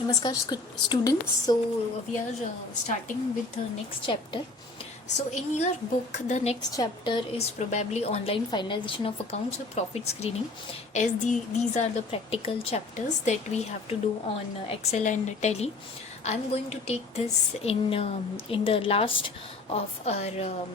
Namaskar students. So we are starting with the next chapter. So in your book, the next chapter is probably online finalization of accounts or profit screening, as these are the practical chapters that we have to do on Excel and Tally. I'm going to take this in the last of our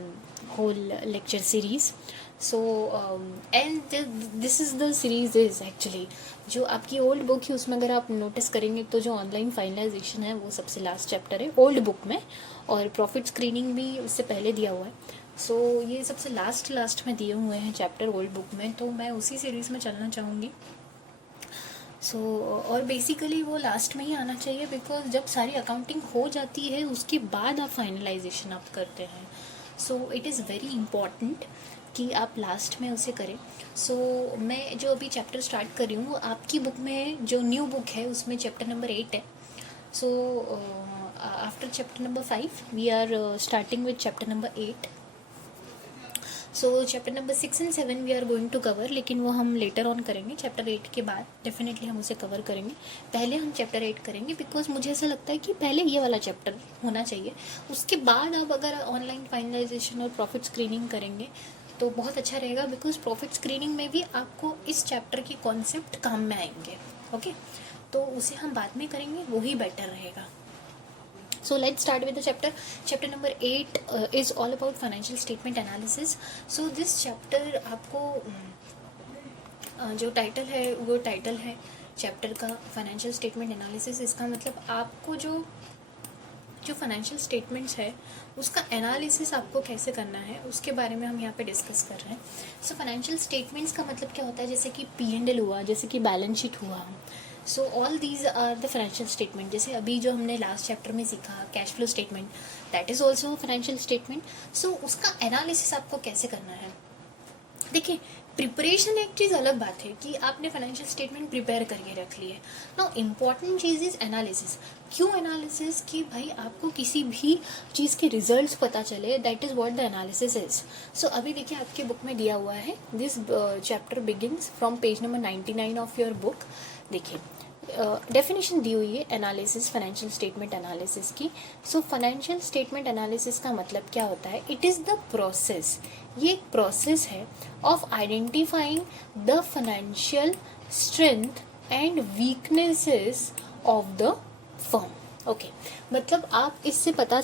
whole lecture series. So this is the series is actually जो आपकी old book है उसमें अगर आप notice करेंगे तो जो online finalisation है वो सबसे लास्ट चैप्टर है ओल्ड बुक में, और प्रॉफिट स्क्रीनिंग भी उससे पहले दिया हुआ है. सो ये सबसे लास्ट में दिए हुए हैं चैप्टर ओल्ड बुक में, तो मैं उसी सीरीज़ में चलना चाहूँगी. और बेसिकली वो लास्ट में ही आना चाहिए, बिकॉज जब सारी अकाउंटिंग हो जाती है उसके बाद आप फाइनलाइजेशन आप करते हैं. So it is very important कि आप लास्ट में उसे करें. मैं जो अभी चैप्टर स्टार्ट कर रही हूँ, आपकी बुक में जो न्यू बुक है उसमें चैप्टर नंबर 8 है. After chapter number 5 we are starting with chapter number 8. Chapter number 6 and 7 we are going to cover, लेकिन वो हम लेटर ऑन करेंगे. चैप्टर 8 के बाद डेफिनेटली हम उसे कवर करेंगे. पहले हम चैप्टर 8 करेंगे, बिकॉज मुझे ऐसा लगता है कि पहले ये वाला चैप्टर होना चाहिए. उसके बाद आप अगर ऑनलाइन फाइनलाइजेशन और प्रॉफिट स्क्रीनिंग करेंगे तो बहुत अच्छा रहेगा, बिकॉज प्रॉफिट स्क्रीनिंग में भी आपको इस चैप्टर की कॉन्सेप्ट काम में आएंगे. ओके, तो उसे हम बाद में करेंगे, वही बेटर रहेगा. So let's start with the chapter. Chapter number 8 is all about financial statement analysis. So this chapter आपको जो टाइटल है वो टाइटल है चैप्टर का फाइनेंशियल स्टेटमेंट एनालिसिस. इसका मतलब आपको जो फाइनेंशियल स्टेटमेंट्स है उसका एनालिसिस आपको कैसे करना है उसके बारे में हम यहाँ पे डिस्कस कर रहे हैं. सो फाइनेंशियल स्टेटमेंट्स का मतलब क्या होता है, जैसे कि P&L हुआ, जैसे कि बैलेंस शीट हुआ. So all these are the financial statement. जैसे अभी जो हमने लास्ट चैप्टर में सीखा cash flow statement, that is also financial statement. So उसका एनालिसिस आपको कैसे करना है. देखिए, प्रिपरेशन एक चीज़ अलग बात है कि आपने फाइनेंशियल स्टेटमेंट प्रिपेयर करके रख ली है. Now important cheese is analysis. क्यों एनालिसिस? कि भाई आपको किसी भी चीज़ के रिजल्ट्स पता चले, that is what the analysis is. So अभी देखिए आपकी बुक में दिया हुआ है, this chapter begins from page number 99 of your book. देखिए डेफिनेशन दी हुई है एनालिसिस, फाइनेंशियल स्टेटमेंट एनालिसिस की. सो फाइनेंशियल स्टेटमेंट एनालिसिस का मतलब क्या होता है? इट इज़ द प्रोसेस, ये एक प्रोसेस है of identifying the financial strength and weaknesses of the firm. Okay, मतलब आप इससे पता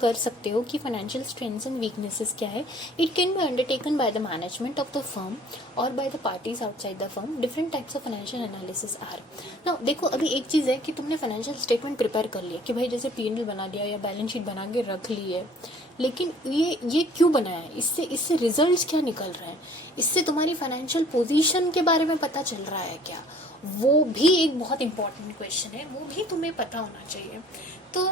कर सकते हो कि फाइनेंशियल स्ट्रेंथ्स एंड वीकनेसेस क्या है. It can be undertaken by the management of the firm और by the parties outside the firm. Different types of financial analysis are. Now देखो, अभी एक चीज़ है कि तुमने फाइनेंशियल स्टेटमेंट प्रिपेयर कर लिया कि भाई जैसे P&L बना दिया या बैलेंस शीट बना के रख ली है, लेकिन ये क्यों बनाया है? इससे रिजल्ट्स क्या निकल रहे हैं? इससे तुम्हारी फाइनेंशियल पोजीशन के बारे में पता चल रहा है क्या? वो भी एक बहुत इंपॉर्टेंट क्वेश्चन है, वो भी तुम्हें पता होना चाहिए. तो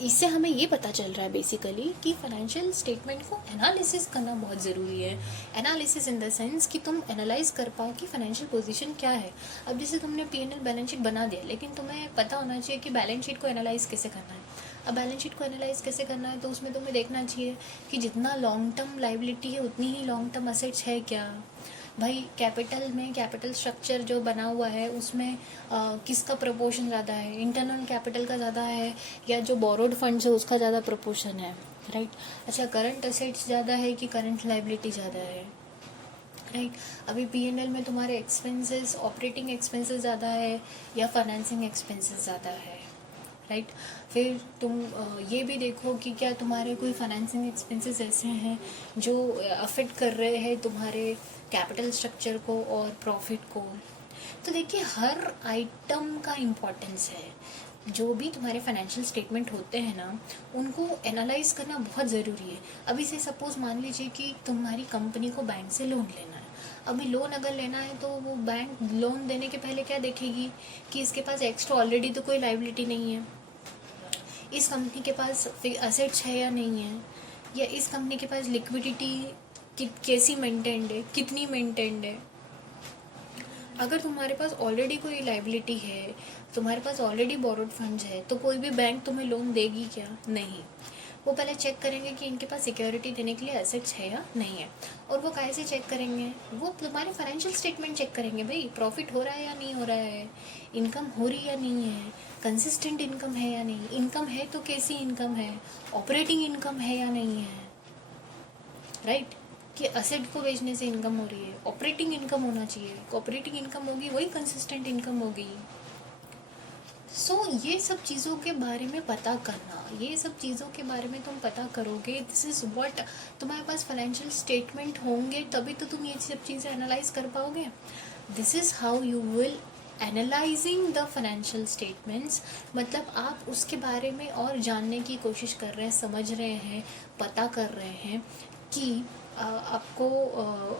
इससे हमें ये पता चल रहा है बेसिकली कि फाइनेंशियल स्टेटमेंट को एनालिसिस करना बहुत ज़रूरी है. एनालिसिस इन द सेंस कि तुम एनालाइज कर पाओ कि फाइनेंशियल पोजीशन क्या है. अब जैसे तुमने P&L बैलेंस शीट बना दिया, लेकिन तुम्हें पता होना चाहिए कि बैलेंस शीट को एनालाइज कैसे करना है. अब बैलेंस शीट को एनालाइज कैसे करना है, तो उसमें तुम्हें देखना चाहिए कि जितना लॉन्ग टर्म लाइबिलिटी है उतनी ही लॉन्ग टर्म असेट्स है क्या. भाई कैपिटल में कैपिटल स्ट्रक्चर जो बना हुआ है उसमें किसका प्रपोर्शन ज़्यादा है, इंटरनल कैपिटल का ज़्यादा है या जो बोरोड फंड्स है उसका ज़्यादा प्रपोर्शन है, राइट. अच्छा, करंट असेट्स ज़्यादा है कि करंट लाइबिलिटी ज़्यादा है, राइट. अभी P&L में तुम्हारे एक्सपेंसेस, ऑपरेटिंग एक्सपेंसेस ज़्यादा है या फाइनेंसिंग एक्सपेंसेस ज़्यादा है, राइट. फिर तुम ये भी देखो कि क्या तुम्हारे कोई फाइनेंसिंग एक्सपेंसेस ऐसे हैं जो अफेक्ट कर रहे हैं तुम्हारे कैपिटल स्ट्रक्चर को और प्रॉफिट को. तो देखिए, हर आइटम का इम्पोर्टेंस है. जो भी तुम्हारे फाइनेंशियल स्टेटमेंट होते हैं ना, उनको एनालाइज करना बहुत ज़रूरी है. अभी से सपोज मान लीजिए कि तुम्हारी कंपनी को बैंक से लोन लेना है. अभी लोन अगर लेना है तो वो बैंक लोन देने के पहले क्या देखेगी कि इसके पास एक्स्ट्रा ऑलरेडी तो कोई लाइबिलिटी नहीं है, इस कंपनी के पास असेट्स है या नहीं है, या इस कंपनी के पास लिक्विडिटी कैसी मेंटेन्ड है, कितनी मेंटेन्ड है. अगर तुम्हारे पास ऑलरेडी कोई लाइबिलिटी है, तुम्हारे पास ऑलरेडी बोरोड फंड्स है, तो कोई भी बैंक तुम्हें लोन देगी क्या? नहीं. वो पहले चेक करेंगे कि इनके पास सिक्योरिटी देने के लिए एसेट्स है या नहीं है। और वो कैसे चेक करेंगे, वो तुम्हारे फाइनेंशियल स्टेटमेंट चेक करेंगे, भाई प्रॉफिट हो रहा है या नहीं हो रहा है, इनकम हो रही या नहीं है, कंसिस्टेंट इनकम है या नहीं, इनकम है तो कैसी इनकम है, ऑपरेटिंग इनकम है या नहीं है, राइट। कि असेट को बेचने से इनकम हो रही है, ऑपरेटिंग इनकम होना चाहिए, ऑपरेटिंग इनकम होगी वही कंसिस्टेंट इनकम होगी। सो ये सब चीज़ों के बारे में पता करना, ये सब चीज़ों के बारे में तुम पता करोगे, दिस इज़ व्हाट, तुम्हारे पास फाइनेंशियल स्टेटमेंट होंगे तभी तो तुम ये सब चीज़ें एनालाइज कर पाओगे। This is how you will analysing the financial statements, मतलब आप उसके बारे में और जानने की कोशिश कर रहे हैं, समझ रहे हैं, पता कर रहे हैं कि आपको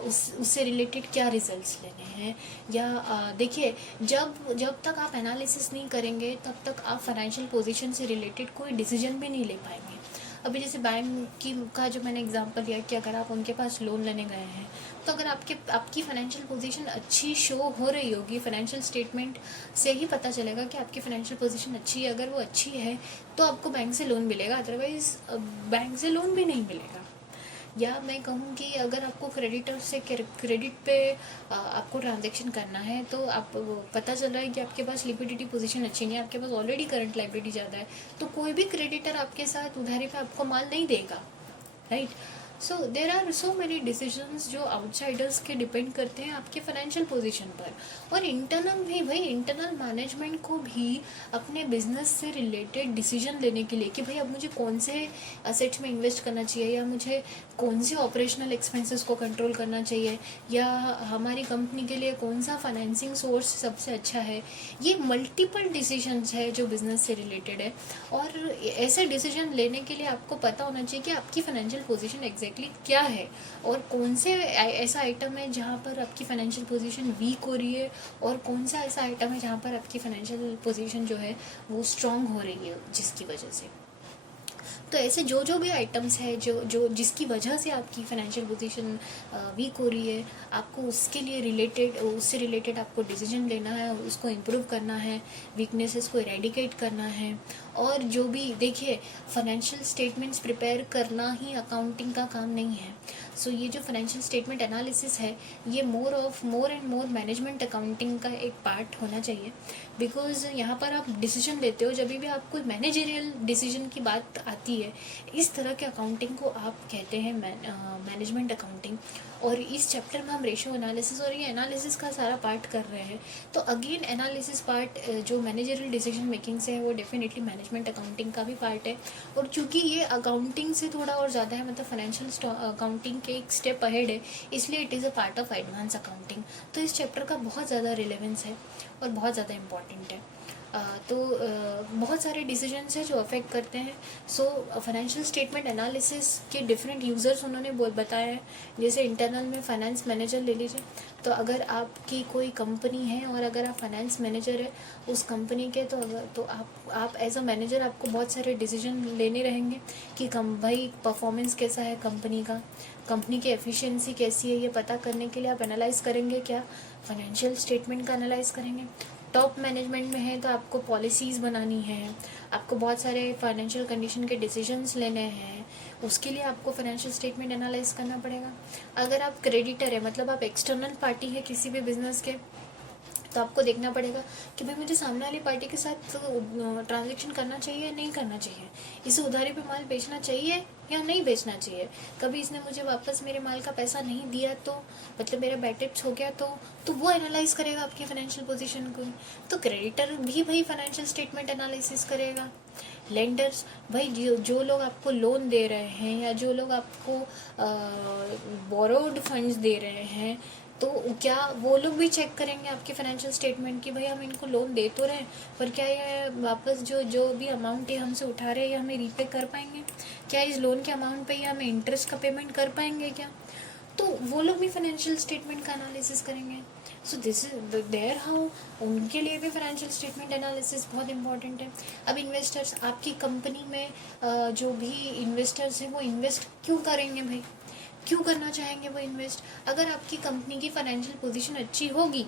उससे रिलेटेड क्या रिजल्ट्स लेने हैं। या देखिए, जब तक आप एनालिसिस नहीं करेंगे तब तक आप फाइनेंशियल पोजीशन से रिलेटेड कोई डिसीजन भी नहीं ले पाएंगे। अभी जैसे बैंक का जो मैंने एग्जांपल लिया कि अगर आप उनके पास लोन लेने गए हैं, तो अगर आपकी फाइनेंशियल पोजीशन अच्छी शो हो रही होगी, फाइनेंशियल स्टेटमेंट से ही पता चलेगा कि आपकी फाइनेंशियल पोजीशन अच्छी है। अगर वो अच्छी है तो आपको बैंक से लोन मिलेगा, अदरवाइज बैंक से लोन भी नहीं मिलेगा। या मैं कहूँ कि अगर आपको क्रेडिटर से क्रेडिट पे आपको ट्रांजेक्शन करना है, तो आप पता चल रहा है कि आपके पास लिक्विडिटी पोजीशन अच्छी नहीं है, आपके पास ऑलरेडी करंट लायबिलिटी ज़्यादा है, तो कोई भी क्रेडिटर आपके साथ उधारी पे आपको माल नहीं देगा, right. So there are so many decisions जो आउटसाइडर्स के डिपेंड करते हैं आपके फाइनेंशियल पोजीशन पर। और इंटरनल भी, भाई इंटरनल मैनेजमेंट को भी अपने बिजनेस से रिलेटेड डिसीजन लेने के लिए कि भाई अब मुझे कौन से असेट्स में इन्वेस्ट करना चाहिए, या मुझे कौन से ऑपरेशनल एक्सपेंसेस को कंट्रोल करना चाहिए, या हमारी कंपनी के लिए कौन सा फाइनेंसिंग सोर्स सबसे अच्छा है, ये मल्टीपल डिसीजंस है जो बिजनेस से रिलेटेड है। और ऐसे डिसीजन लेने के लिए आपको पता होना चाहिए कि आपकी फाइनेंशियल पोजीशन एग्जैक्टली क्या है, और कौन से ऐसा आइटम है जहाँ पर आपकी फाइनेंशियल पोजीशन वीक हो रही है, और कौन सा ऐसा आइटम है जहाँ पर आपकी फाइनेंशियल पोजीशन जो है वो स्ट्रांग हो रही है जिसकी वजह से। तो ऐसे जो भी आइटम्स है जो जिसकी वजह से आपकी फाइनेंशियल पोजीशन वीक हो रही है, आपको उससे रिलेटेड आपको डिसीजन लेना है, उसको इम्प्रूव करना है, वीकनेसेस को इरेडिकेट करना है। और जो भी देखिए, फाइनेंशियल स्टेटमेंट्स प्रिपेयर करना ही अकाउंटिंग का काम नहीं है। सो ये जो फाइनेंशियल स्टेटमेंट एनालिसिस है, ये more and more management accounting का एक पार्ट होना चाहिए। बिकॉज यहाँ पर आप डिसीजन लेते हो, जब भी आपको मैनेजरियल डिसीजन की बात आती है, इस तरह के अकाउंटिंग को आप कहते हैं मैनेजमेंट अकाउंटिंग। और इस चैप्टर में हम रेशियो एनालिसिस और ये एनालिसिस का सारा पार्ट कर रहे हैं। तो अगेन एनालिसिस पार्ट जो मैनेजरियल डिसीजन मेकिंग से है, वो डेफिनेटली मैनेजमेंट अकाउंटिंग का भी पार्ट है। और चूँकि ये अकाउंटिंग से थोड़ा और ज़्यादा है, मतलब फाइनेंशियल अकाउंटिंग के एक स्टेप अहेड है, इसलिए it is a part of advance accounting. तो इस चैप्टर का बहुत ज़्यादा रिलेवेंस है और बहुत ज़्यादा इम्पॉर्टेंट है। तो बहुत सारे डिसीजंस हैं जो अफेक्ट करते हैं। सो फाइनेंशियल स्टेटमेंट एनालिसिस के डिफरेंट यूज़र्स उन्होंने बताया है। जैसे इंटरनल में फाइनेंस मैनेजर ले लीजिए, तो अगर आपकी कोई कंपनी है और अगर आप फाइनेंस मैनेजर है उस कंपनी के, तो आप एज अ मैनेजर आपको बहुत सारे डिसीजन लेने रहेंगे कि भाई परफॉर्मेंस कैसा है कंपनी का, कंपनी की एफिशिएंसी कैसी है, ये पता करने के लिए आप एनालाइज करेंगे, क्या फाइनेंशियल स्टेटमेंट का एनालाइज करेंगे। टॉप मैनेजमेंट में है तो आपको पॉलिसीज़ बनानी है, आपको बहुत सारे फाइनेंशियल कंडीशन के डिसीजंस लेने हैं, उसके लिए आपको फाइनेंशियल स्टेटमेंट एनालाइज करना पड़ेगा। अगर आप क्रेडिटर है, मतलब आप एक्सटर्नल पार्टी है किसी भी बिजनेस के, तो आपको देखना पड़ेगा कि भाई मुझे सामने वाली पार्टी के साथ ट्रांजैक्शन करना चाहिए या नहीं करना चाहिए, इसे उधारी पे माल बेचना चाहिए या नहीं बेचना चाहिए, कभी इसने मुझे वापस मेरे माल का पैसा नहीं दिया तो मतलब मेरा बैड डेट्स हो गया तो वो एनालाइज करेगा आपकी फाइनेंशियल पोजीशन को। तो क्रेडिटर भी भाई फाइनेंशियल स्टेटमेंट एनालिसिस करेगा। लेंडर्स, भाई जो लोग आपको लोन दे रहे हैं या जो लोग आपको बोरोड फंड्स दे रहे हैं, तो क्या वो लोग भी चेक करेंगे आपके फाइनेंशियल स्टेटमेंट कि भाई हम इनको लोन दे तो रहे हैं, पर क्या ये वापस जो भी अमाउंट ये हमसे उठा रहे हैं ये हमें रीपे कर पाएंगे, क्या इस लोन के अमाउंट पे ये हमें इंटरेस्ट का पेमेंट कर पाएंगे क्या, तो वो लोग भी फाइनेंशियल स्टेटमेंट का एनालिसिस करेंगे। So this is there how उनके लिए भी फाइनेंशियल स्टेटमेंट एनालिसिस बहुत इंपॉर्टेंट है। अब इन्वेस्टर्स, आपकी कंपनी में जो भी इन्वेस्टर्स हैं वो इन्वेस्ट क्यों करेंगे भाई, क्यों करना चाहेंगे वो इन्वेस्ट, अगर आपकी कंपनी की फाइनेंशियल पोजीशन अच्छी होगी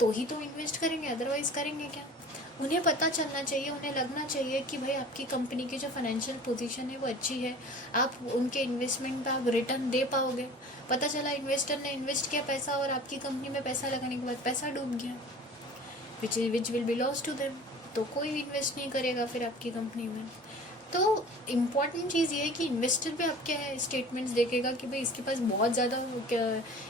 तो ही तो इन्वेस्ट करेंगे, अदरवाइज करेंगे क्या। उन्हें पता चलना चाहिए, उन्हें लगना चाहिए कि भाई आपकी कंपनी की जो फाइनेंशियल पोजीशन है वो अच्छी है, आप उनके इन्वेस्टमेंट पे आप रिटर्न दे पाओगे। पता चला इन्वेस्टर ने इन्वेस्ट किया पैसा और आपकी कंपनी में पैसा लगाने के बाद पैसा डूब गया, which will be loss to them, तो कोई भी इन्वेस्ट नहीं करेगा फिर आपकी कंपनी में। तो इम्पॉर्टेंट चीज़ ये है कि इन्वेस्टर भी आपके स्टेटमेंट्स देखेगा कि भाई इसके पास बहुत ज़्यादा,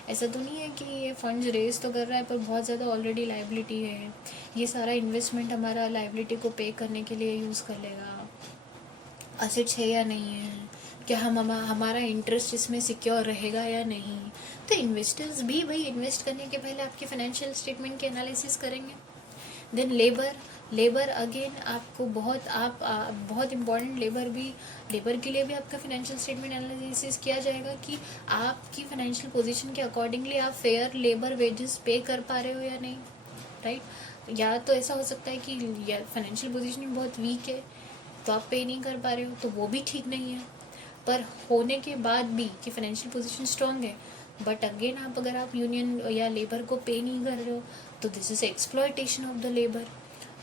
ऐसा तो नहीं है कि ये फंड्स रेज तो कर रहा है पर बहुत ज़्यादा ऑलरेडी लाइबिलिटी है, ये सारा इन्वेस्टमेंट हमारा लाइबिलिटी को पे करने के लिए यूज़ कर लेगा, असेट्स है या नहीं है, क्या हमारा इंटरेस्ट इसमें सिक्योर रहेगा या नहीं। तो इन्वेस्टर्स भी भाई इन्वेस्ट करने के पहले आपके फाइनेंशियल स्टेटमेंट के एनालिसिस करेंगे। देन लेबर अगेन आपको बहुत इम्पॉर्टेंट, लेबर के लिए भी आपका फाइनेंशियल स्टेटमेंट एनालिसिस किया जाएगा कि आपकी फाइनेंशियल पोजीशन के अकॉर्डिंगली आप फेयर लेबर वेजेस पे कर पा रहे हो या नहीं, राइट। या तो ऐसा हो सकता है कि फाइनेंशियल पोजीशन बहुत वीक है तो आप पे नहीं कर पा रहे हो, तो वो भी ठीक नहीं है। पर होने के बाद भी कि फाइनेंशियल पोजीशन स्ट्रांग है, बट अगेन अगर आप यूनियन या लेबर को पे नहीं कर रहे हो तो this is exploitation of the labour.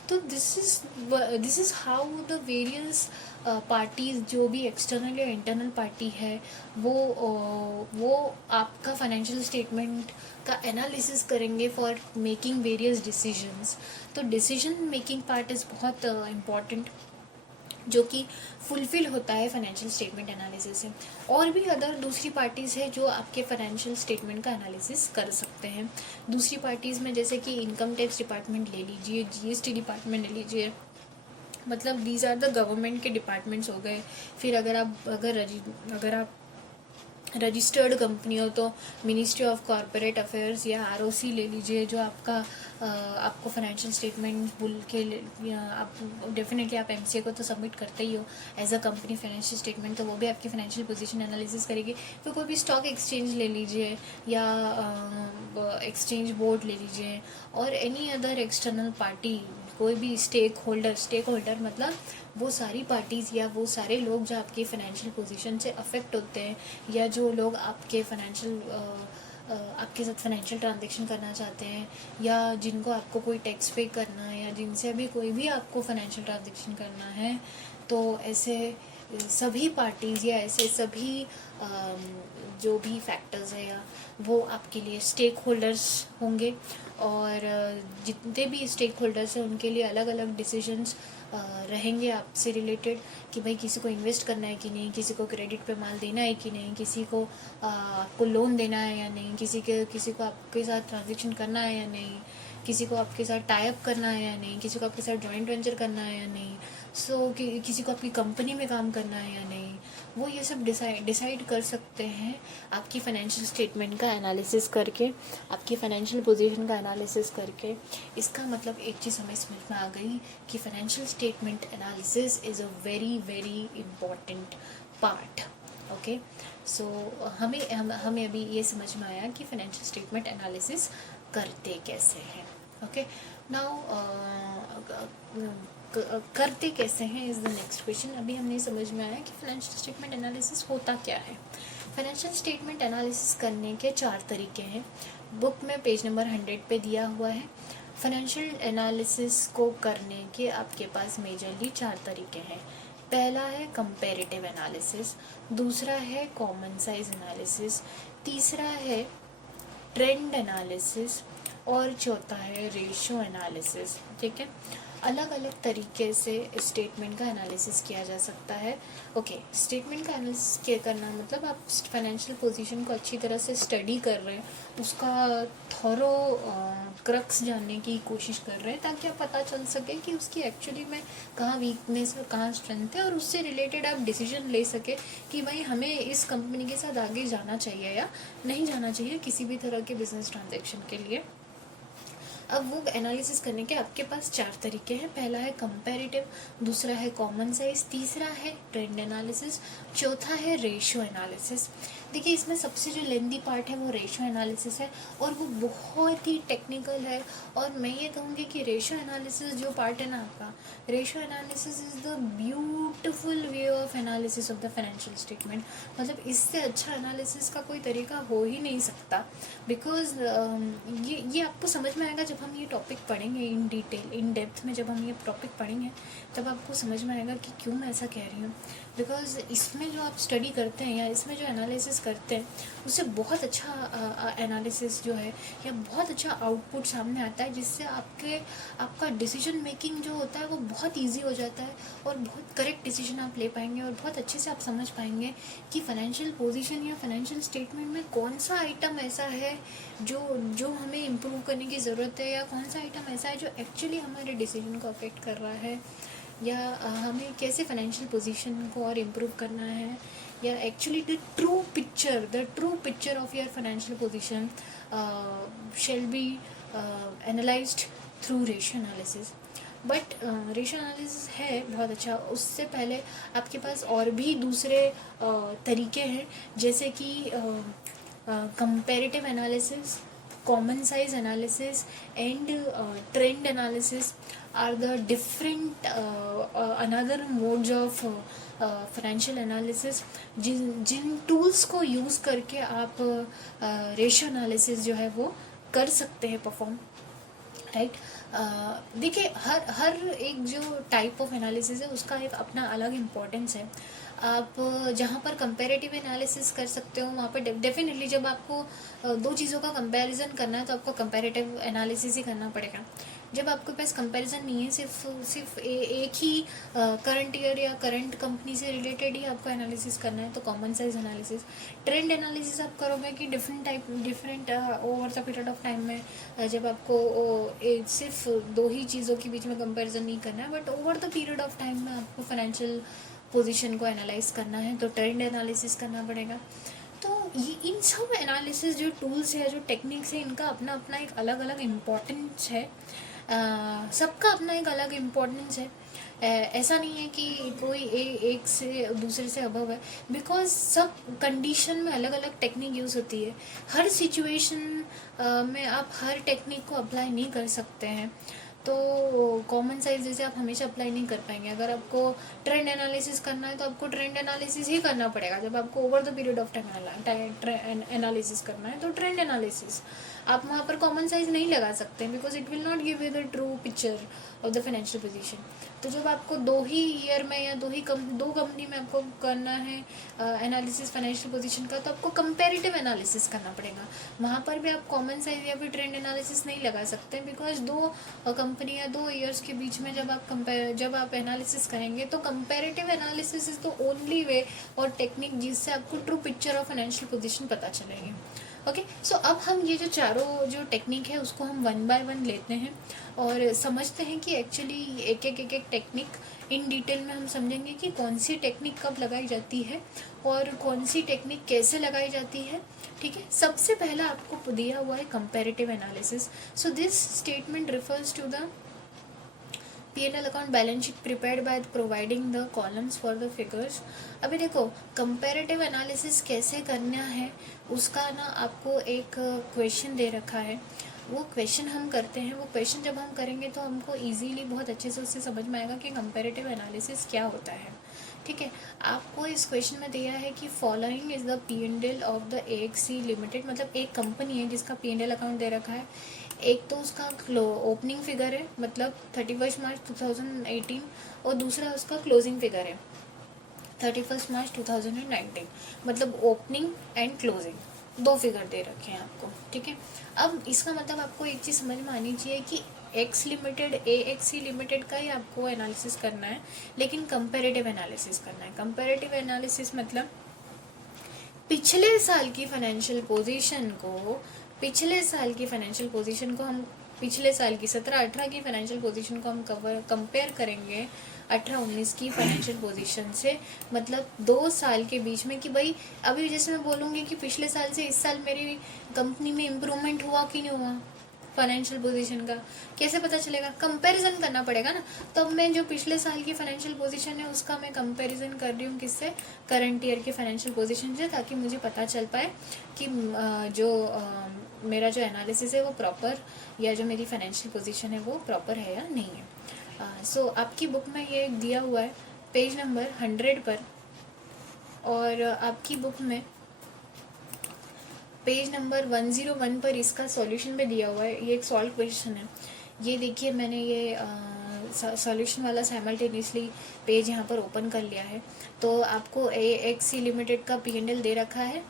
तो this is how the various parties, जो भी एक्सटर्नल या इंटरनल पार्टी है, वो आपका फाइनेंशियल स्टेटमेंट का एनालिसिस करेंगे फॉर मेकिंग वेरियस डिसीजंस। तो डिसीजन मेकिंग पार्ट इज़ बहुत इम्पॉर्टेंट, जो कि फुलफिल होता है फाइनेंशियल स्टेटमेंट एनालिसिस से। और भी दूसरी पार्टीज़ है जो आपके फाइनेंशियल स्टेटमेंट का एनालिसिस कर सकते हैं। दूसरी पार्टीज़ में जैसे कि इनकम टैक्स डिपार्टमेंट ले लीजिए, जीएसटी डिपार्टमेंट ले लीजिए, मतलब दीज आर द गवर्नमेंट के डिपार्टमेंट्स हो गए। फिर अगर आप रजिस्टर्ड कंपनी हो तो मिनिस्ट्री ऑफ कॉरपोरेट अफेयर्स या आरओसी ले लीजिए, जो आपको फाइनेंशियल स्टेटमेंट बुल के आप डेफिनेटली आप एमसीए को तो सबमिट करते ही हो as a company financial statement, तो वो भी आपकी फाइनेंशियल पोजीशन एनालिसिस करेगी। फिर कोई भी स्टॉक एक्सचेंज ले लीजिए या एक्सचेंज बोर्ड ले लीजिए, और एनी अदर एक्सटर्नल पार्टी, कोई भी स्टेक होल्डर मतलब वो सारी पार्टीज़ या वो सारे लोग जो आपकी फाइनेंशियल पोजीशन से अफेक्ट होते हैं, या जो लोग आपके आपके साथ फाइनेंशियल ट्रांजैक्शन करना चाहते हैं, या जिनको आपको कोई टैक्स पे करना है, या जिनसे भी कोई भी आपको फाइनेंशियल ट्रांजैक्शन करना है, तो ऐसे सभी पार्टीज़ या ऐसे सभी जो भी फैक्टर्स है या वो आपके लिए स्टेक होल्डर्स होंगे। और जितने भी स्टेक होल्डर्स हैं उनके लिए अलग अलग डिसीजंस रहेंगे आपसे रिलेटेड, कि भाई किसी को इन्वेस्ट करना है कि नहीं, किसी को क्रेडिट पे माल देना है कि नहीं, किसी को आपको लोन देना है या नहीं, किसी को आपके साथ ट्रांजेक्शन करना है या नहीं, किसी को आपके साथ टाई अप करना है या नहीं, किसी को आपके साथ जॉइंट वेंचर करना है या नहीं, किसी को आपकी कंपनी में काम करना है या नहीं। वो ये सब डिसाइड कर सकते हैं आपकी फाइनेंशियल स्टेटमेंट का एनालिसिस करके, आपकी फाइनेंशियल पोजीशन का एनालिसिस करके। इसका मतलब एक चीज़ हमें समझ में आ गई कि financial statement analysis is a very very important part. Okay, so हमें अभी ये समझ में आया कि फाइनेंशियल स्टेटमेंट एनालिसिस करते कैसे हैं। ओके, नाउ करते कैसे हैं इज़ द नेक्स्ट क्वेश्चन। अभी हमने समझ में आया कि फाइनेंशियल स्टेटमेंट एनालिसिस होता क्या है। फाइनेंशियल स्टेटमेंट एनालिसिस करने के 4 तरीके हैं, बुक में पेज नंबर 100 पे दिया हुआ है। फाइनेंशियल एनालिसिस को करने के आपके पास मेजरली 4 तरीके हैं। पहला है कंपैरेटिव एनालिसिस, दूसरा है कॉमन साइज एनालिसिस, तीसरा है ट्रेंड एनालिसिस, और चौथा है रेशियो एनालिसिस। ठीक है, अलग अलग तरीके से स्टेटमेंट का एनालिसिस किया जा सकता है। ओके, स्टेटमेंट का एनालिसिस करना मतलब आप फाइनेंशियल पोजीशन को अच्छी तरह से स्टडी कर रहे हैं, उसका थॉरो क्रक्स जानने की कोशिश कर रहे हैं, ताकि आप पता चल सके कि उसकी एक्चुअली में कहाँ वीकनेस और कहाँ स्ट्रेंथ है, और उससे रिलेटेड आप डिसीजन ले सके कि भाई हमें इस कंपनी के साथ आगे जाना चाहिए या नहीं जाना चाहिए किसी भी तरह के बिजनेस ट्रांजेक्शन के लिए। अब वो एनालिसिस करने के आपके पास 4 तरीके हैं। पहला है कंपैरेटिव, दूसरा है कॉमन साइज, तीसरा है ट्रेंड एनालिसिस, चौथा है रेशियो एनालिसिस। देखिए, इसमें सबसे जो लेंदी पार्ट है वो रेशियो एनालिसिस है, और वो बहुत ही टेक्निकल है। और मैं ये कहूँगी कि रेशियो एनालिसिस जो पार्ट है ना आपका, ratio analysis is the beautiful way of analysis of the financial statement. मतलब इससे अच्छा एनालिसिस का कोई तरीका हो ही नहीं सकता, बिकॉज ये आपको समझ में आएगा जब जब हम ये टॉपिक पढ़ेंगे इन डिटेल, इन डेप्थ में जब हम ये टॉपिक पढ़ेंगे, तब आपको समझ में आएगा कि क्यों मैं ऐसा कह रही हूँ। बिकॉज इसमें जो आप स्टडी करते हैं या इसमें जो एनालिसिस करते हैं, उससे बहुत अच्छा एनालिसिस जो है या बहुत अच्छा आउटपुट सामने आता है, जिससे आपका डिसीजन मेकिंग जो होता है वो बहुत ईजी हो जाता है और बहुत करेक्ट डिसीजन आप ले पाएंगे और बहुत अच्छे से आप समझ पाएंगे कि फाइनेंशियल पोजीशन या फाइनेंशियल स्टेटमेंट में कौन सा आइटम ऐसा है जो हमें इम्प्रूव करने की ज़रूरत है, या कौन सा आइटम ऐसा है जो एक्चुअली हमारे डिसीजन को अफेक्ट कर रहा है, या हमें कैसे फाइनेंशियल पोजीशन को और इम्प्रूव करना है, या actually the true picture of your financial position shall be analysed through ratio analysis. But ratio analysis है बहुत अच्छा, उससे पहले आपके पास और भी दूसरे तरीके हैं, जैसे कि comparative analysis, common size analysis and trend analysis are the different another modes of financial analysis, जिन टूल्स को यूज़ करके आप रेशियो एनालिसिस जो है वो कर सकते हैं परफॉर्म, राइट। देखिए, हर एक जो टाइप ऑफ एनालिसिस है उसका एक अपना अलग इम्पोर्टेंस है। आप जहाँ पर कंपैरेटिव एनालिसिस कर सकते हो वहाँ पर डेफिनेटली जब आपको दो चीज़ों का कंपैरिजन करना है तो आपको कंपैरेटिव एनालिसिस ही करना पड़ेगा। जब आपके पास कंपैरिजन नहीं है, सिर्फ एक ही करंट ईयर या करंट कंपनी से रिलेटेड ही आपको एनालिसिस करना है तो common size analysis. Trend analysis आप करोगे कि different over the period of time में जब आपको सिर्फ दो ही चीज़ों के बीच में कंपैरिजन नहीं करना है, but over the period of time में आपको फाइनेंशियल पोजीशन को एनालाइज करना है तो ट्रेंड एनालिसिस करना पड़ेगा। तो ये इन सब एनालिसिस जो टूल्स है, जो टेक्निक्स है, इनका अपना अपना एक अलग अलग इम्पोर्टेंस है। सबका अपना एक अलग इम्पोर्टेंस है। ऐसा नहीं है कि कोई एक से दूसरे से अबव है, बिकॉज सब कंडीशन में अलग अलग टेक्निक यूज़ होती है। हर सिचुएशन में आप हर टेक्निक को अप्लाई नहीं कर सकते हैं, तो कॉमन साइज जैसे आप हमेशा अप्लाई नहीं कर पाएंगे। अगर आपको ट्रेंड एनालिसिस करना है तो आपको ट्रेंड एनालिसिस ही करना पड़ेगा। जब आपको over the period of time analysis करना है तो ट्रेंड एनालिसिस, आप वहाँ पर कॉमन साइज नहीं लगा सकते because it will not give you the true picture of the financial position. तो जब आपको दो ही ईयर में या दो कंपनी में आपको करना है एनालिसिस फाइनेंशियल पोजीशन का, तो आपको कंपैरेटिव एनालिसिस करना पड़ेगा। वहाँ पर भी आप कॉमन साइज या फिर ट्रेंड एनालिसिस नहीं लगा सकते बिकॉज दो कंपनी या 2 ईयर्स के बीच में जब आप एनालिसिस करेंगे तो comparative analysis is the only way और टेक्निक जिससे आपको true picture of financial position पता चलेगी। ओके, सो अब हम ये जो चारों जो टेक्निक है उसको हम 1 बाय 1 लेते हैं और समझते हैं कि एक्चुअली एक टेक्निक इन डिटेल में हम समझेंगे कि कौन सी टेक्निक कब लगाई जाती है और कौन सी टेक्निक कैसे लगाई जाती है। ठीक है, सबसे पहला आपको दिया हुआ है comparative analysis. So this statement refers to the P&L account balance sheet prepared by providing the columns for the figures. अभी देखो, कंपैरेटिव एनालिसिस कैसे करना है उसका ना आपको एक क्वेश्चन दे रखा है। वो क्वेश्चन हम करते हैं, वो क्वेश्चन जब हम करेंगे तो हमको इजीली बहुत अच्छे से उससे समझ में आएगा कि कंपैरेटिव एनालिसिस क्या होता है। ठीक है, आपको इस क्वेश्चन में दिया है कि following is the P&L of the AXC limited, मतलब एक कंपनी है जिसका P&L अकाउंट दे रखा है। एक तो उसका ओपनिंग फिगर है मतलब 31 मार्च 2018 और दूसरा उसका क्लोजिंग फिगर है 31 मार्च 2019, मतलब ओपनिंग एंड क्लोजिंग 2 फिगर दे रखे हैं आपको। ठीक है, अब इसका मतलब आपको एक चीज़ समझ में आनी चाहिए कि एक्स लिमिटेड AXC लिमिटेड का ही आपको एनालिसिस करना है, लेकिन कंपैरेटिव एनालिसिस करना है। कंपैरेटिव एनालिसिस मतलब पिछले साल की फाइनेंशियल पोजीशन को पिछले साल की 17-18 की फाइनेंशियल पोजीशन को हम कंपेयर करेंगे 18-19 की फाइनेंशियल पोजीशन से, मतलब 2 साल के बीच में। कि भाई अभी जैसे मैं बोलूँगी कि पिछले साल से इस साल मेरी कंपनी में इम्प्रूवमेंट हुआ कि नहीं हुआ फाइनेंशियल पोजीशन का, कैसे पता चलेगा? कंपैरिजन करना पड़ेगा ना। तो अब मैं जो पिछले साल की फाइनेंशियल पोजीशन है उसका मैं कंपैरिजन कर रही हूँ किससे? करंट ईयर की फाइनेंशियल पोजीशन से, ताकि मुझे पता चल पाए कि मेरा जो एनालिसिस है वो प्रॉपर, या जो मेरी फाइनेंशियल पोजीशन है वो प्रॉपर है या नहीं है। सो आपकी बुक में ये दिया हुआ है पेज नंबर 100 पर, और आपकी बुक में पेज नंबर 101 पर इसका सॉल्यूशन भी दिया हुआ है। ये एक सॉल्व क्वेश्चन है। ये देखिए, मैंने ये सॉल्यूशन वाला साइमल्टेनियसली पेज यहाँ पर ओपन कर लिया है। तो आपको AXC लिमिटेड का P&L दे रखा है।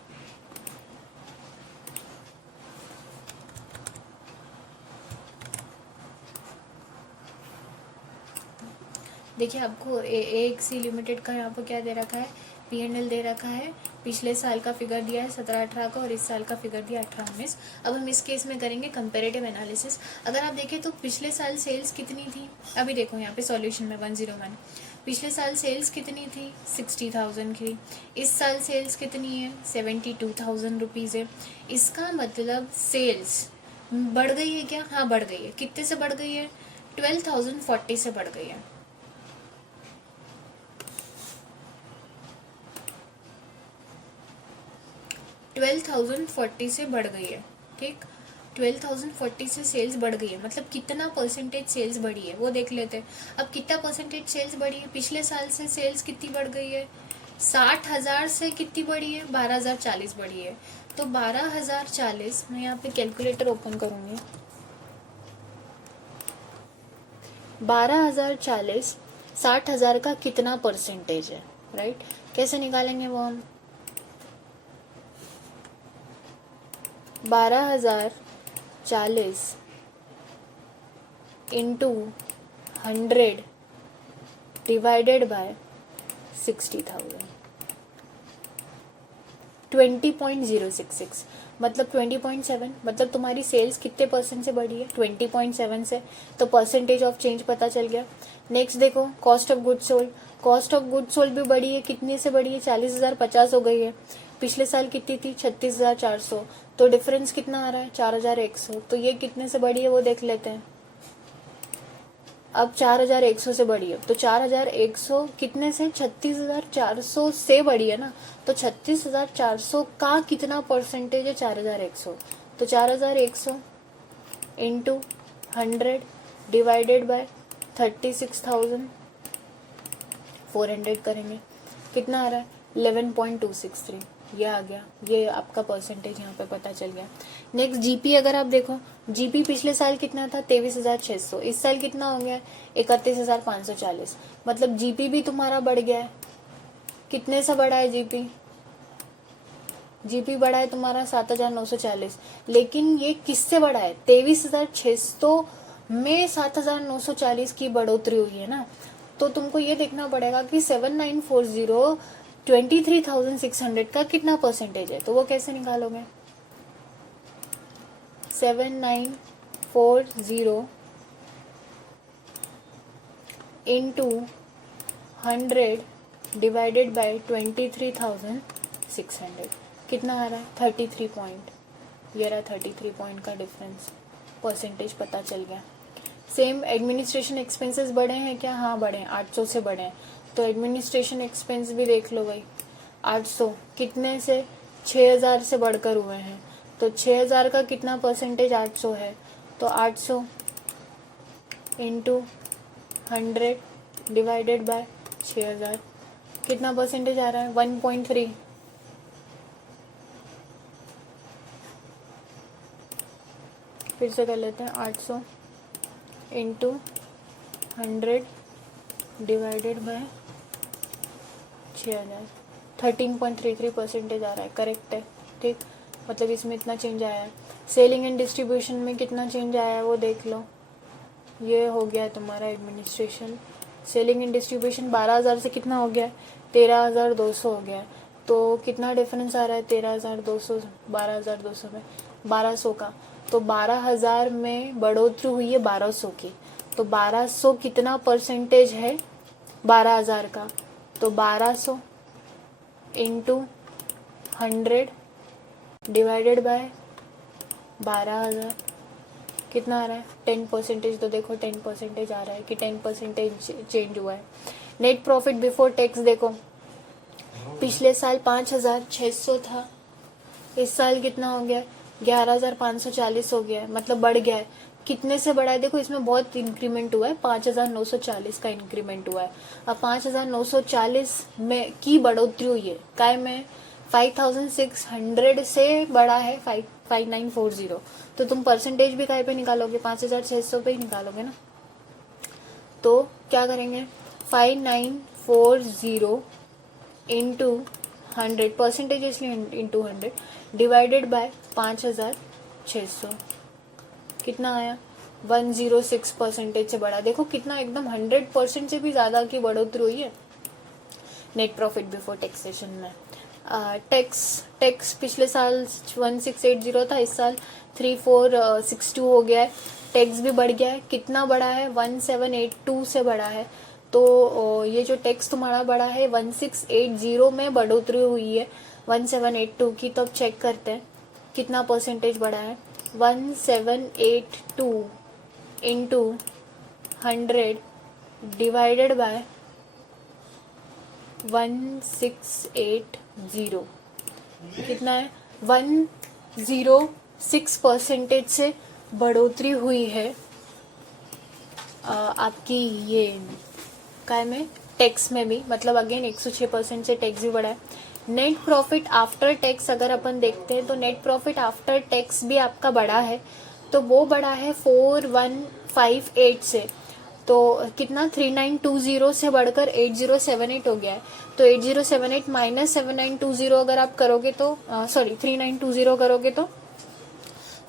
देखिए, आपको AXC लिमिटेड का यहाँ पर क्या दे रखा है, P&L दे रखा है। पिछले साल का फिगर दिया है 17-18 का और इस साल का फिगर दिया 18-19। अब हम इस केस में करेंगे कंपैरेटिव एनालिसिस। अगर आप देखें तो पिछले साल सेल्स कितनी थी, अभी देखो यहाँ पे सॉल्यूशन में 101, पिछले साल सेल्स कितनी थी 60,000 की, इस साल सेल्स कितनी है 72,000 रुपीज़ है। इसका मतलब सेल्स बढ़ गई है क्या? हाँ बढ़ गई है। कितने से बढ़ गई है? 12,040 से बढ़ गई है। 12,040 से बढ़ गई है। ठीक, 12,040 से सेल्स बढ़ गई है, मतलब कितना परसेंटेज सेल्स बढ़ी है वो देख लेते हैं। अब कितना परसेंटेज सेल्स बढ़ी है? पिछले साल से सेल्स कितनी बढ़ गई है? 60,000 से कितनी बढ़ी है? 12,040 बढ़ी है। तो 12,040, मैं यहाँ पे कैलकुलेटर ओपन करूंगी। 12,040 60,000 का कितना परसेंटेज है, राइट? कैसे निकालेंगे वो हम? 12,040 इंटू 100 डिवाइडेड बाय 60,000, 20.066, मतलब 20.7, मतलब तुम्हारी सेल्स कितने परसेंट से बढ़ी है? 20.7 से। तो परसेंटेज ऑफ चेंज पता चल गया। नेक्स्ट देखो, cost of goods sold. Cost of goods sold भी बढ़ी है, कितने से बढ़ी है? 40,050 हो गई है। पिछले साल कितनी थी? 36,400। तो डिफरेंस कितना आ रहा है? 4,100। तो ये कितने से बढ़ी है वो देख लेते हैं। अब 4,100 से बढ़ी है, तो 4,100 कितने से? 36,400 से बढ़ी है ना। तो 36,400 का कितना परसेंटेज है? 4,100। तो 4,100 इंटू 100 डिवाइडेड बाय 36,400 करेंगे, कितना आ रहा है? 11.263। ये आ गया, ये आपका परसेंटेज यहाँ पे पता चल गया। नेक्स्ट जीपी, अगर आप देखो, जीपी पिछले साल कितना था? 23,600। इस साल कितना हो गया? 31,540। मतलब जीपी भी तुम्हारा बढ़ गया है। कितने से बढ़ा है जीपी? जीपी बढ़ा है तुम्हारा 7,940। लेकिन ये किससे बढ़ा है? 23,600 में 7,940 की बढ़ोतरी हुई है ना। तो तुमको ये देखना पड़ेगा कि 7940 23,600 का कितना परसेंटेज है। तो वो कैसे निकालोगे? 7940 इंटू 100 डिवाइडेड बाय 23,600, कितना आ रहा है? 33 पॉइंट। ये रहा 33 पॉइंट का डिफरेंस, परसेंटेज पता चल गया। सेम एडमिनिस्ट्रेशन एक्सपेंसेस बढ़े हैं क्या? हाँ बढ़े हैं, 800 से बढ़े हैं। तो एडमिनिस्ट्रेशन एक्सपेंस भी देख लो भाई, 800 कितने से? 6,000 से बढ़कर हुए हैं। तो 6,000 का कितना परसेंटेज? 800 है। तो 800 इंटू 100 डिवाइडेड बाय 6,000, कितना परसेंटेज आ रहा है? 1.3। फिर से कर लेते हैं, 800 इंटू 100 डिवाइडेड बाय 6,000, 13.33 परसेंटेज आ रहा है। करेक्ट है, ठीक। मतलब इसमें इतना चेंज आया है। सेलिंग एंड डिस्ट्रीब्यूशन में कितना चेंज आया है वो देख लो। ये हो गया तुम्हारा एडमिनिस्ट्रेशन। सेलिंग एंड डिस्ट्रीब्यूशन 12,000 से कितना हो गया? 13,200 हो गया। तो कितना डिफरेंस आ रहा है? 13,200 12,200 में 1,200 का। तो 12,000 में बढ़ोतरी हुई है 1,200 की। तो 1,200 कितना परसेंटेज है 12,000 का? तो 1,200 इंटू 100 डिवाइडेड बाय 12,000, कितना आ रहा है? 10%। तो देखो 10% आ रहा है कि 10% चेंज हुआ है। नेट प्रॉफिट बिफोर टैक्स देखो, पिछले साल 5,600 था, इस साल कितना हो गया? 11,540 हो गया है, मतलब बढ़ गया है। कितने से बढ़ा है? देखो इसमें बहुत इंक्रीमेंट हुआ है, 5,940 का इंक्रीमेंट हुआ है। अब 5,940 में की बढ़ोतरी हुई है, काय में? 5600 से बड़ा है 5940, तो तुम परसेंटेज भी काय पे निकालोगे, 5600 पे ही निकालोगे ना। तो क्या करेंगे, 5940 इंटू 100, परसेंटेज इसलिए इंटू 100, डिवाइडेड बाय 5600, कितना आया 106% से बड़ा। देखो कितना एकदम 100% से भी ज़्यादा की बढ़ोतरी हुई है नेट प्रॉफिट बिफोर टैक्सेशन में। टैक्स पिछले साल 1680 था, इस साल 3462 हो गया है। टैक्स भी बढ़ गया है, कितना बढ़ा है 1782 से बढ़ा है। तो ये जो टैक्स तुम्हारा बढ़ा है 1680 में बढ़ोतरी हुई है 1782 की। तो अब चेक करते हैं कितना परसेंटेज बढ़ा है। 1782 इंटू 100 डिवाइडेड बाय 1680, कितना है 106% से बढ़ोतरी हुई है आपकी ये काय में, टैक्स में भी, मतलब अगेन 106% से टैक्स भी बढ़ा है। नेट प्रॉफिट आफ्टर टैक्स अगर अपन देखते हैं तो नेट प्रॉफिट आफ्टर टैक्स भी आपका बढ़ा है, तो वो बढ़ा है 4158 से। तो कितना 3920 से बढ़कर 8078 हो गया है। तो 8078 माइनस 7920 अगर आप करोगे तो 3920 करोगे तो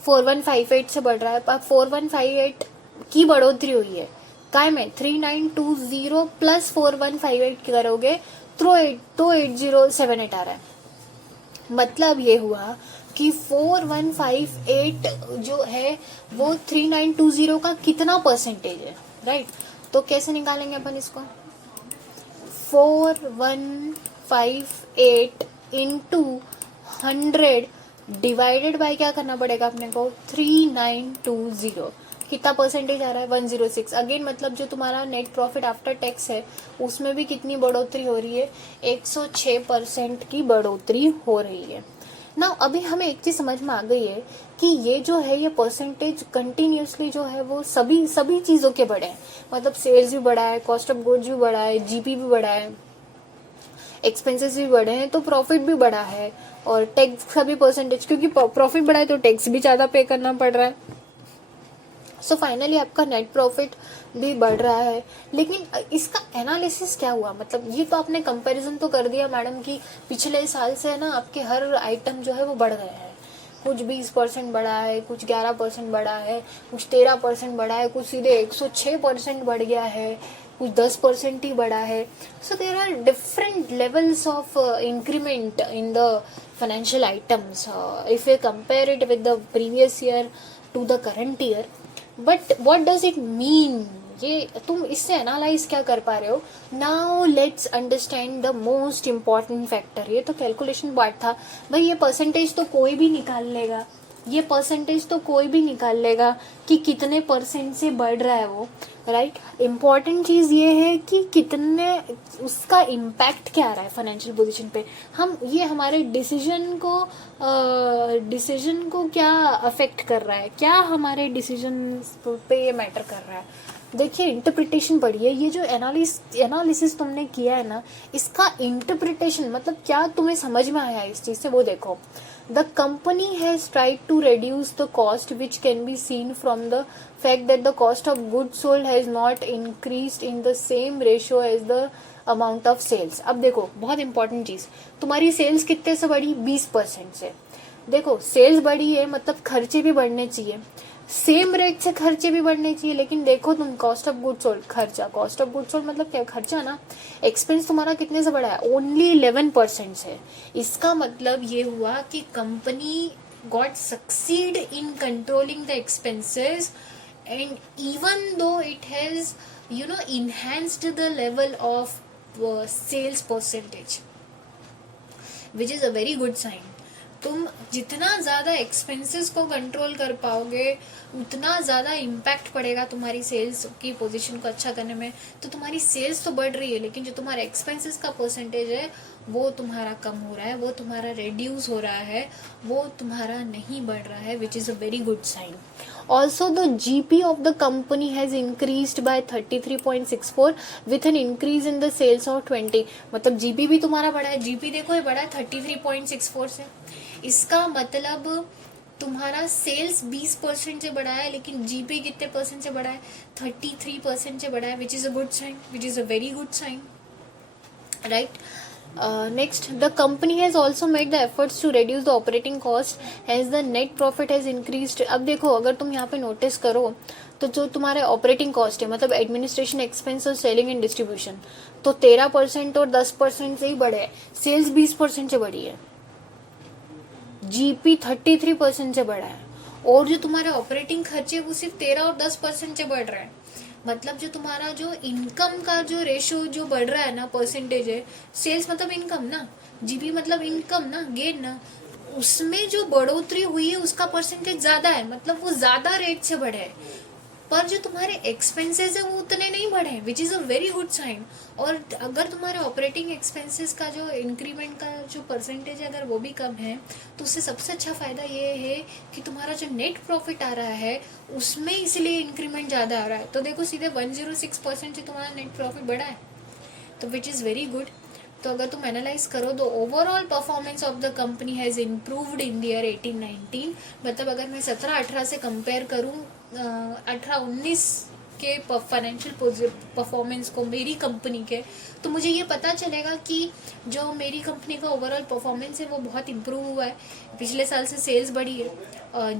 4158 से बढ़ रहा है। अब 4158 की बढ़ोतरी हुई है काय में, 3920 प्लस 4158 करोगे तो 8078 आ रहा है। मतलब ये हुआ कि 4158 जो है वो 3920 का कितना परसेंटेज है, राइट। तो कैसे निकालेंगे अपन इसको, 4158 इंटू 100 डिवाइडेड बाय क्या करना पड़ेगा अपने को, 3920, कितना परसेंटेज आ रहा है 106। अगेन मतलब जो तुम्हारा नेट प्रॉफिट आफ्टर टैक्स है उसमें भी कितनी बढ़ोतरी हो रही है, 106% की बढ़ोतरी हो रही है ना। अभी हमें एक चीज समझ में आ गई है कि ये जो है ये परसेंटेज कंटिन्यूसली जो है वो सभी चीजों के बढ़े हैं। मतलब सेल्स भी बढ़ा है, कॉस्ट ऑफ गुड्स भी बढ़ा है, जीपी भी बढ़ा है, एक्सपेंसेस भी बढ़े हैं, तो प्रॉफिट भी बढ़ा है, और टैक्स का भी परसेंटेज, क्योंकि प्रॉफिट बढ़ा है तो टैक्स भी ज्यादा पे करना पड़ रहा है। सो फाइनली आपका नेट प्रॉफिट भी बढ़ रहा है। लेकिन इसका एनालिसिस क्या हुआ, मतलब ये तो आपने कंपैरिजन तो कर दिया मैडम कि पिछले साल से है ना आपके हर आइटम जो है वो बढ़ गए हैं, कुछ 20% बढ़ा है, कुछ 11% बढ़ा है, कुछ 13% बढ़ा है, कुछ सीधे 106% बढ़ गया है, कुछ 10% ही बढ़ा है। So there are different levels of increment in the financial items if you compare it with the previous year to the current year. But what does it mean, ये तुम इससे एनालाइज क्या कर पा रहे हो। Now let's understand the most important factor. ये तो कैलकुलेशन पार्ट था भाई, ये परसेंटेज तो कोई भी निकाल लेगा, ये परसेंटेज तो कोई भी निकाल लेगा कि कितने परसेंट से बढ़ रहा है वो, राइट। इम्पॉर्टेंट चीज़ ये है कि कितने उसका इम्पैक्ट क्या आ रहा है फाइनेंशियल पोजीशन पे। हम ये हमारे डिसीजन को क्या अफेक्ट कर रहा है, क्या हमारे डिसीजन पे ये मैटर कर रहा है। देखिए इंटरप्रिटेशन पढ़िए, ये जो एनालिसिस तुमने किया है ना, इसका इंटरप्रिटेशन मतलब क्या तुम्हें समझ में आया इस चीज़ से वो देखो। The company has tried to reduce the cost, which can be seen from the fact that the cost of goods sold has not increased in the same ratio as the amount of sales। अब देखो बहुत important चीज़, तुम्हारी sales कितने से बढ़ी, 20% से। देखो sales बढ़ी है मतलब खर्चे भी बढ़ने चाहिए, सेम रेट से खर्चे भी बढ़ने चाहिए। लेकिन देखो तुम कॉस्ट ऑफ गुड सोल्ड, खर्चा, कॉस्ट ऑफ गुड सोल्ड मतलब क्या, खर्चा ना, एक्सपेंस तुम्हारा कितने से बढ़ा है, ओनली 11% से। इसका मतलब ये हुआ कि company got succeed in controlling the expenses and even though it has enhanced the level of sales percentage, which is a very good sign। तुम जितना ज़्यादा एक्सपेंसेस को कंट्रोल कर पाओगे उतना ज़्यादा इम्पैक्ट पड़ेगा तुम्हारी सेल्स की पोजीशन को अच्छा करने में। तो तुम्हारी सेल्स तो बढ़ रही है लेकिन जो तुम्हारा एक्सपेंसेस का परसेंटेज है वो तुम्हारा कम हो रहा है, वो तुम्हारा रिड्यूस हो रहा है, वो तुम्हारा नहीं बढ़ रहा है, which is a very good sign. Also the GP of the company has increased by 33.64 with an increase in the sales of 20। मतलब GP भी तुम्हारा बढ़ा है, GP देखो ये बढ़ा है 33.64 से। इसका मतलब तुम्हारा सेल्स 20% से बढ़ा है, लेकिन GP कितने परसेंट से बढ़ा है? 33% से बढ़ा है, which is a good sign, which is a very good sign, right. Next, the company has also made the efforts to reduce the operating cost, hence the net profit has increased। अब देखो, अगर तुम यहाँ पे notice करो तो जो तुम्हारे ऑपरेटिंग कॉस्ट है, मतलब एडमिनिस्ट्रेशन एक्सपेंस और सेलिंग एंड डिस्ट्रीब्यूशन, तो 13% और 10% से ही बढ़े है। सेल्स 20% से बढ़ी है, GP 33% से बढ़ा है, और जो तुम्हारे ऑपरेटिंग खर्चे वो सिर्फ 13 और 10% से बढ़ रहा है। मतलब जो तुम्हारा जो इनकम का जो रेशियो जो बढ़ रहा है ना, परसेंटेज है, सेल्स मतलब इनकम ना, GP मतलब इनकम ना, गेन ना, उसमें जो बढ़ोतरी हुई है उसका परसेंटेज ज्यादा है, मतलब वो ज्यादा रेट से बढ़े है। पर जो तुम्हारे एक्सपेंसेस है वो उतने नहीं बढ़े, which is a very good sign. और अगर तुम्हारे ऑपरेटिंग एक्सपेंसेस का जो इंक्रीमेंट का जो परसेंटेज है अगर वो भी कम है, तो उससे सबसे अच्छा फ़ायदा ये है कि तुम्हारा जो नेट प्रॉफिट आ रहा है उसमें इसलिए इंक्रीमेंट ज़्यादा आ रहा है। तो देखो सीधे 106% से तुम्हारा नेट प्रॉफिट बढ़ा है, तो विच इज़ वेरी गुड। तो अगर तुम एनालाइज करो तो overall performance of the company has improved in the year 18-19। मतलब अगर मैं 17-18 से कंपेयर करूँ 18-19 के फाइनेंशियल परफॉर्मेंस को मेरी कंपनी के, तो मुझे ये पता चलेगा कि जो मेरी कंपनी का ओवरऑल परफॉर्मेंस है वो बहुत इम्प्रूव हुआ है। पिछले साल से सेल्स बढ़ी है,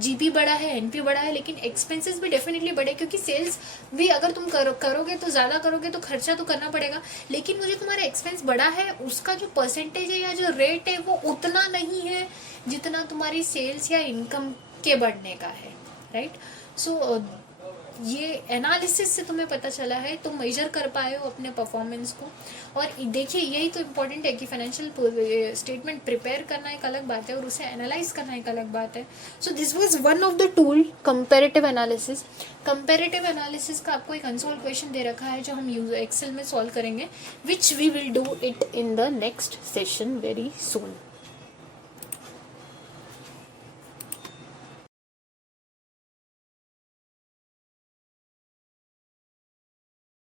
GP बढ़ा है, NP बढ़ा है, लेकिन एक्सपेंसेस भी डेफिनेटली बढ़े, क्योंकि सेल्स भी अगर तुम करोगे तो ज़्यादा करोगे तो खर्चा तो करना पड़ेगा, लेकिन वो जो तुम्हारा एक्सपेंस बढ़ा है उसका जो परसेंटेज है या जो रेट है वो उतना नहीं है जितना तुम्हारी सेल्स या इनकम के बढ़ने का है, राइट। सो ये एनालिसिस से तुम्हें पता चला है, तुम मेजर कर पाए हो अपने परफॉर्मेंस को। और देखिए यही तो इम्पोर्टेंट है कि फाइनेंशियल स्टेटमेंट प्रिपेयर करना एक अलग बात है और उसे एनालाइज करना एक अलग बात है। So this was one of the tool, comparative analysis. Comparative analysis का आपको एक अनसॉल्व क्वेश्चन दे रखा है जो हम एक्सेल में सॉल्व करेंगे, which we will do it in the next session very soon.